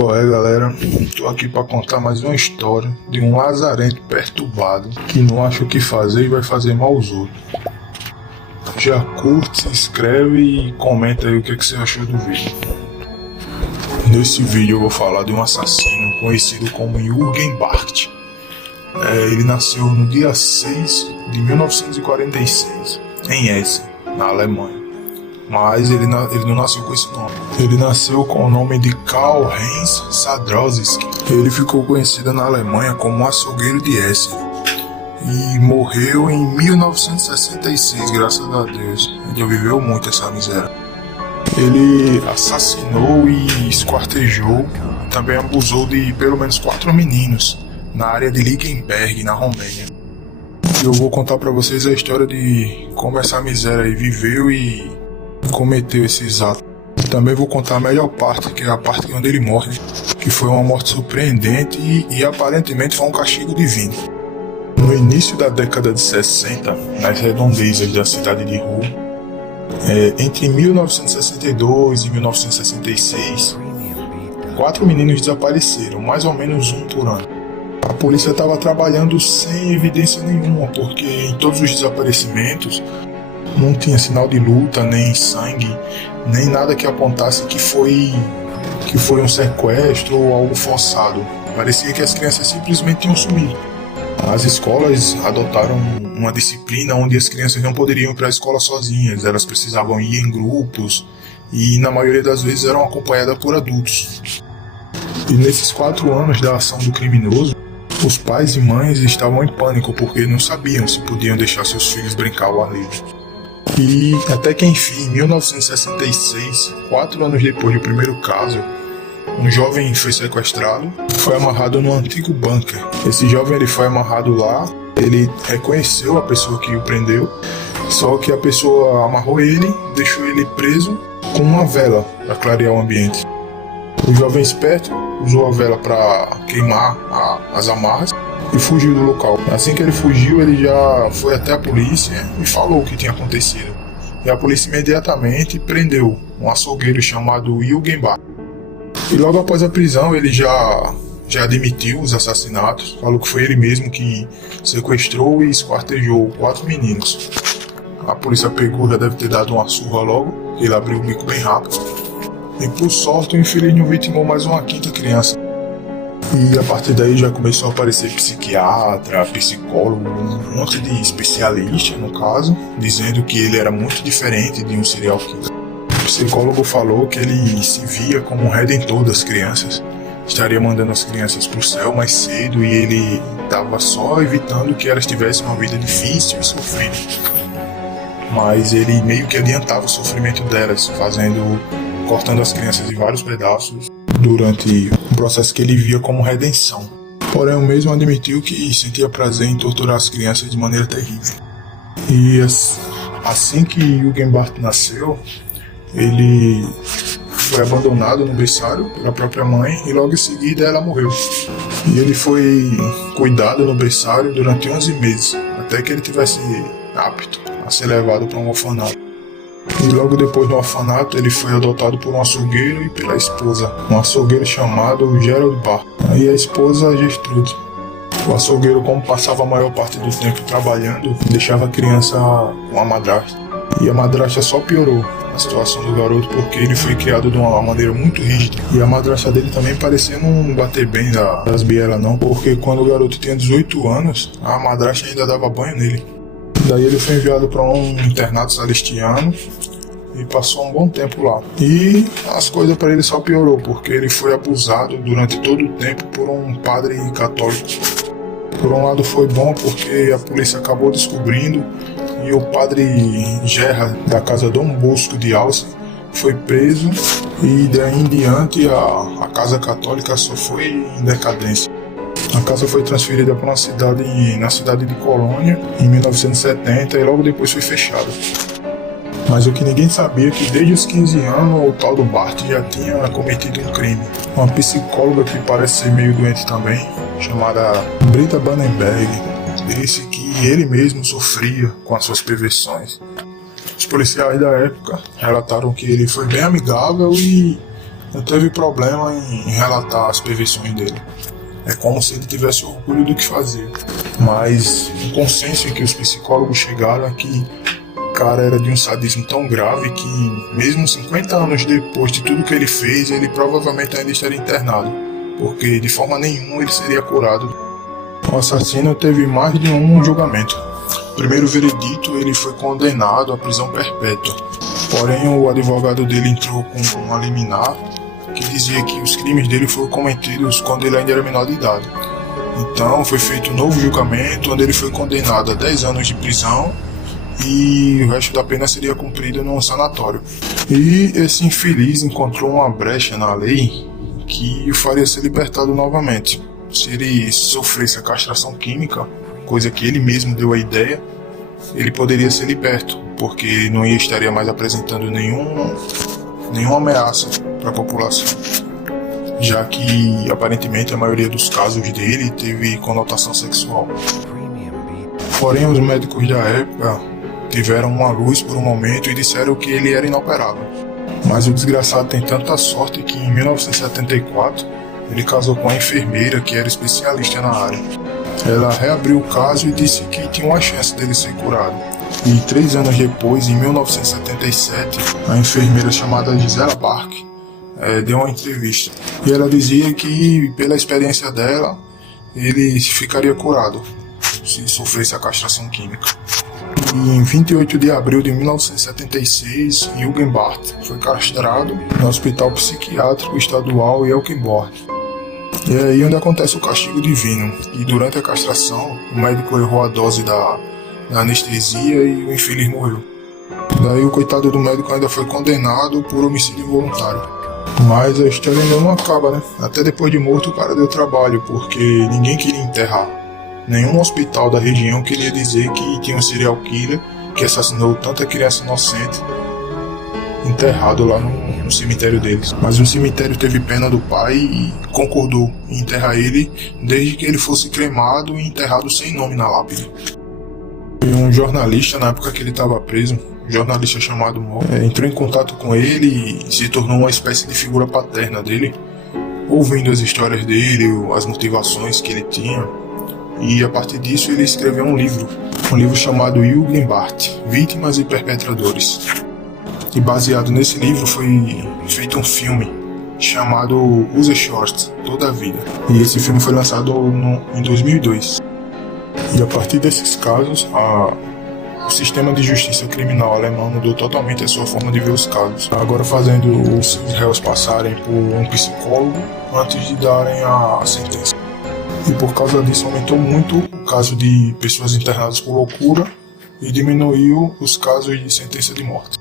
Qual é, galera? Tô aqui para contar mais uma história de um lazarento perturbado que não acha o que fazer e vai fazer mal aos outros. Já curte, se inscreve e comenta aí o que você achou do vídeo. Nesse vídeo eu vou falar de um assassino conhecido como Jürgen Barth. Ele nasceu no dia 6 de 1946 em Essen, na Alemanha. Mas ele não nasceu com esse nome. Ele nasceu com o nome de Karl-Heinz Sadrowski. Ele ficou conhecido na Alemanha como açougueiro de Essen. E morreu em 1966, graças a Deus. Ele viveu muito essa miséria. Ele assassinou e esquartejou, também abusou de pelo menos 4 meninos na área de Liebenberg, na Romênia. E eu vou contar pra vocês a história de como essa miséria aí viveu e cometeu esses atos. Também vou contar a melhor parte, que é a parte onde ele morre, que foi uma morte surpreendente e aparentemente foi um castigo divino. No início da década de 60, nas redondezas da cidade de Ruhr, entre 1962 e 1966, 4 meninos desapareceram, mais ou menos um por ano. A polícia estava trabalhando sem evidência nenhuma, porque em todos os desaparecimentos não tinha sinal de luta, nem sangue, nem nada que apontasse que foi um sequestro ou algo forçado. Parecia que as crianças simplesmente tinham sumido. As escolas adotaram uma disciplina onde as crianças não poderiam ir para a escola sozinhas, elas precisavam ir em grupos e na maioria das vezes eram acompanhadas por adultos. E nesses 4 anos da ação do criminoso, os pais e mães estavam em pânico porque não sabiam se podiam deixar seus filhos brincar ao ar livre. E até que enfim, em 1966, 4 anos depois do primeiro caso, um jovem foi sequestrado, foi amarrado num antigo bunker. Esse jovem ele foi amarrado lá, ele reconheceu a pessoa que o prendeu, só que a pessoa amarrou ele, deixou ele preso com uma vela para clarear o ambiente. O jovem esperto usou a vela para queimar as amarras e fugiu do local. Assim que ele fugiu, ele já foi até a polícia e falou o que tinha acontecido. E a polícia imediatamente prendeu um açougueiro chamado Jürgen Barth. E logo após a prisão, ele já admitiu os assassinatos, falou que foi ele mesmo que sequestrou e esquartejou 4 meninos. A polícia pegou, já deve ter dado uma surra logo, ele abriu o bico bem rápido. E por sorte, o infeliz não vitimou mais uma 5ª criança. E a partir daí já começou a aparecer psiquiatra, psicólogo, um monte de especialista no caso, dizendo que ele era muito diferente de um serial killer. O psicólogo falou que ele se via como um redentor das crianças, estaria mandando as crianças para o céu mais cedo e ele estava só evitando que elas tivessem uma vida difícil e sofrida. Mas ele meio que adiantava o sofrimento delas, cortando as crianças em vários pedaços durante um processo que ele via como redenção. Porém, o mesmo admitiu que sentia prazer em torturar as crianças de maneira terrível. E assim que Jürgen Barth nasceu, ele foi abandonado no berçário pela própria mãe e logo em seguida ela morreu. E ele foi cuidado no berçário durante 11 meses, até que ele tivesse apto a ser levado para um orfanato. E logo depois do orfanato ele foi adotado por um açougueiro e pela esposa, um açougueiro chamado Gerald Barth, e a esposa Gertrude. O açougueiro, como passava a maior parte do tempo trabalhando, deixava a criança com a madrasta. E a madrasta só piorou a situação do garoto porque ele foi criado de uma maneira muito rígida. E a madrasta dele também parecia não bater bem das bielas não, porque quando o garoto tinha 18 anos, a madrasta ainda dava banho nele. Daí ele foi enviado para um internato salesiano e passou um bom tempo lá. E as coisas para ele só piorou, porque ele foi abusado durante todo o tempo por um padre católico. Por um lado foi bom porque a polícia acabou descobrindo e o padre Gerhard, da casa Dom Bosco de Alce, foi preso e daí em diante a casa católica só foi em decadência. A casa foi transferida para na cidade de Colônia em 1970 e logo depois foi fechada. Mas o que ninguém sabia é que desde os 15 anos o tal do Barth já tinha cometido um crime. Uma psicóloga que parece ser meio doente também, chamada Britta Bannenberg, disse que ele mesmo sofria com as suas perversões. Os policiais da época relataram que ele foi bem amigável e não teve problema em relatar as perversões dele. É como se ele tivesse orgulho do que fazia. Mas o consenso em que os psicólogos chegaram é que o cara era de um sadismo tão grave que, mesmo 50 anos depois de tudo que ele fez, ele provavelmente ainda estaria internado, porque de forma nenhuma ele seria curado. O assassino teve mais de um julgamento. No primeiro veredito, ele foi condenado à prisão perpétua. Porém, o advogado dele entrou com uma liminar que dizia que os crimes dele foram cometidos quando ele ainda era menor de idade. Então foi feito um novo julgamento, onde ele foi condenado a 10 anos de prisão e o resto da pena seria cumprido num sanatório. E esse infeliz encontrou uma brecha na lei que o faria ser libertado novamente. Se ele sofresse a castração química, coisa que ele mesmo deu a ideia, ele poderia ser liberto, porque não estaria mais apresentando nenhuma ameaça para a população, já que aparentemente a maioria dos casos dele teve conotação sexual. Porém, os médicos da época tiveram uma luz por um momento e disseram que ele era inoperável. Mas o desgraçado tem tanta sorte que em 1974 ele casou com uma enfermeira que era especialista na área. Ela reabriu o caso e disse que tinha uma chance dele ser curado. E 3 anos depois, em 1977, a enfermeira chamada Gisela Bark deu uma entrevista. E ela dizia que, pela experiência dela, ele ficaria curado se sofresse a castração química. E em 28 de abril de 1976, Jürgen Barth foi castrado no Hospital Psiquiátrico Estadual Yelkenborg. E é aí onde acontece o castigo divino. E durante a castração, o médico errou a dose da anestesia e o infeliz morreu. Daí o coitado do médico ainda foi condenado por homicídio involuntário. Mas a história ainda não acaba, né? Até depois de morto o cara deu trabalho, porque ninguém queria enterrar. Nenhum hospital da região queria dizer que tinha um serial killer que assassinou tanta criança inocente enterrado lá no cemitério deles. Mas o cemitério teve pena do pai e concordou em enterrar ele desde que ele fosse cremado e enterrado sem nome na lápide. E um jornalista, na época que ele estava preso, um jornalista chamado Mo, entrou em contato com ele e se tornou uma espécie de figura paterna dele, ouvindo as histórias dele, as motivações que ele tinha. E a partir disso ele escreveu um livro chamado Jürgen Barth, Vítimas e Perpetradores. E baseado nesse livro foi feito um filme chamado Use Short, Toda a Vida. E esse filme foi lançado em 2002. E a partir desses casos, o sistema de justiça criminal alemão mudou totalmente a sua forma de ver os casos, agora fazendo os réus passarem por um psicólogo antes de darem a sentença. E por causa disso aumentou muito o caso de pessoas internadas por loucura e diminuiu os casos de sentença de morte.